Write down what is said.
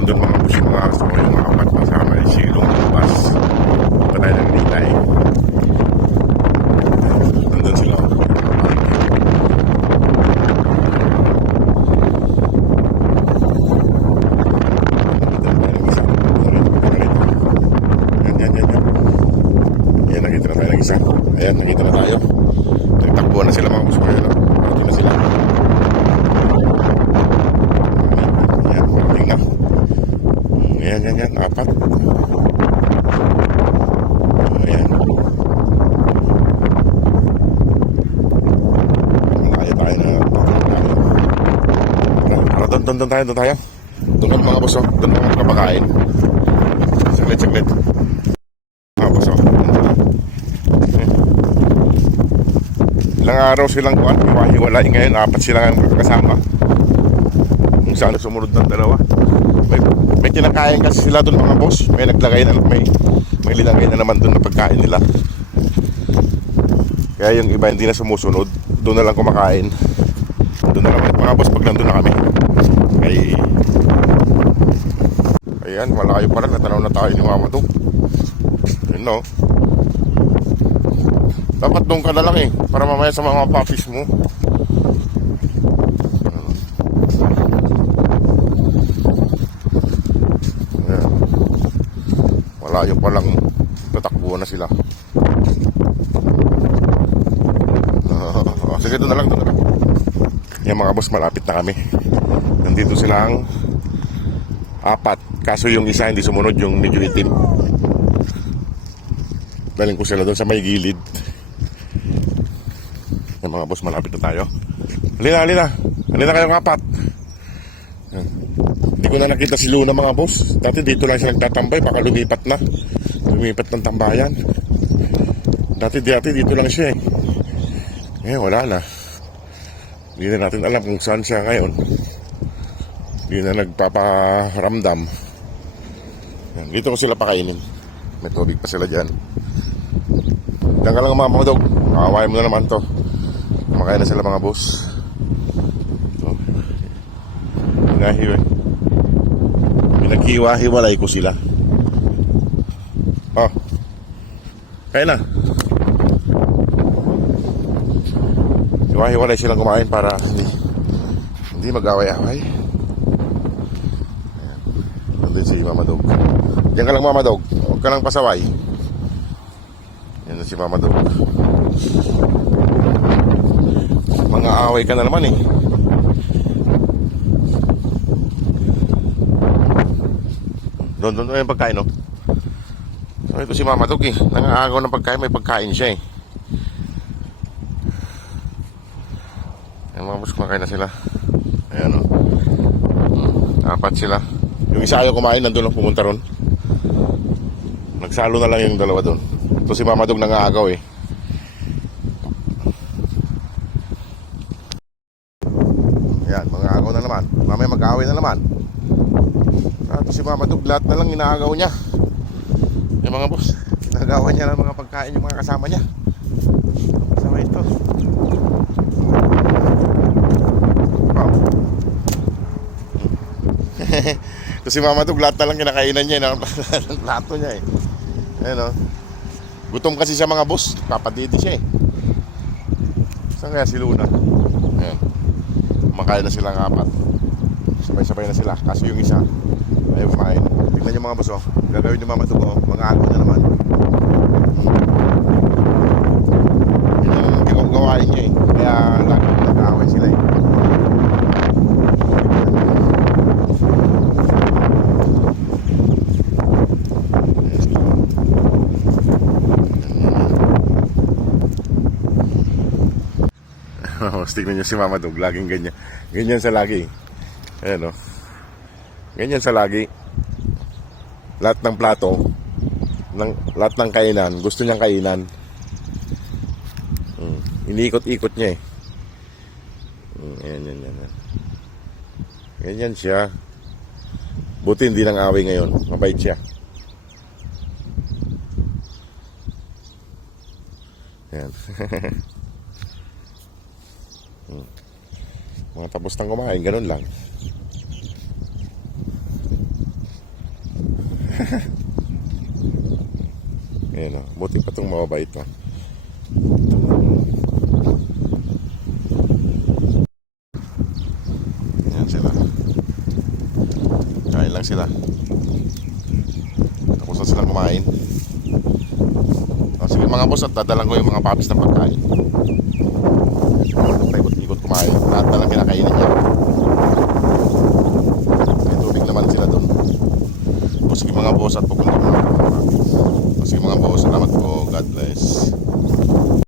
nandun mga bus yung mga gusto ko yung apat kasama yung silong bus. Punta tayo ng Nitay. Nandun sila. Ayan, nakita na tayo ng isa. Ayan, nakita na tayo. Nagtakbuhan na sila mga bus ko yun. Nakita na sila. Ayan, parating na. Ayan, apat. Ayan. Malayo tayo na. Doon tayo. Doon ang mga buso. Doon ang mga kapakain. Saglit. Mga buso. Ilang araw silang hiwa-hiwalay ngayon. Apat silang kasama. Kung saan sumunod ng dalawa. May kinakain kasi sila doon mga boss. May naglagay na may linagay na naman doon na pagkain nila. Kaya yung iba hindi na sumusunod. Doon na lang kumakain. Doon na lang mga boss pag nandun na kami. Ayan, malayo pa rin. Natanaw na tayo ni Mama Dog. Yun no. Dapat doon ka na lang para mamaya sa mga puppies mo. Malayo pa lang, tatakbuhan na sila. Sige, doon na lang. Yan mga boss, malapit na kami. Nandito silang apat. Kaso yung isa hindi sumunod, yung medyo itim. Daling ko sila doon sa may gilid. Yan mga boss, malapit na tayo. Halina kayong apat. Yan. Hindi ko na nakita si Luna mga boss. Dati dito lang siya nagtatambay. Baka lumipat ng tambayan. Dati dito lang siya wala na. Hindi na natin alam kung saan siya ngayon. Hindi na nagpaparamdam. Yan. Dito ko sila pakainin. May tubig pa sila dyan. Diyan ka lang mga dog. Makawain mo na naman to. Kumakain na sila mga boss. Pinaghiwa-hiwalay ko sila. Kaya na. Hiwa-hiwalay silang kumain para hindi mag-away-away. Nandun si Mama Dog. Diyan ka lang Mama Dog. Huwag ka lang pasaway. Yan si Mama Dog. Mga away ka na naman Doon yung pagkain So ito si Mama Dog nangaagaw ng pagkain. May pagkain siya Yung mga bus kumakain na sila. Ayan apat sila. Yung isa ayaw kumain, nandun lang pumunta ron. Nagsalo na lang yung dalawa doon. Ito si Mama Dog nangaagaw Ayan, mag-aagaw na naman. Mamaya mag-aaway na naman. Ito si Mama Dog, lahat na lang inaagaw niya. Yung mga boss, inagawan niya ng mga pagkain yung mga kasama niya. Kasama ito. Ito si Mama Dog, lahat na lang kinakainan niya ng plato niya Ayan Gutom kasi siya mga boss, papadidi siya Saan kaya si Luna? Ayan. Kumakain na silang apat. Sabay-sabay na sila. Kaso yung isa ayaw kumain. Tignan nyo mga boss gagawin nyo Mama Dog mga agaw na naman. Yun ang gawain niya Kaya lagi nag-aaway sila Tignan nyo si Mama Dog, laging ganyan. Ganyan sa lagi. Ayan Ganyan sa lagi. Lahat ng plato, lahat ng kainan, gusto niyang kainan. Iniikot-ikot niya Ayan. Ganyan siya. Buti hindi nang away ngayon. Mabait siya. Ayan. Mga tapos nang kumain, ganun lang. Ayan o, buti pa itong mababait o. Ayan sila. Kain lang sila. Tapos na silang kumain. O, sige mga boss, at dadalang ko yung mga puppies ng pagkain. Ikot-ikot kumain. Lahat na lang kinakainin niya.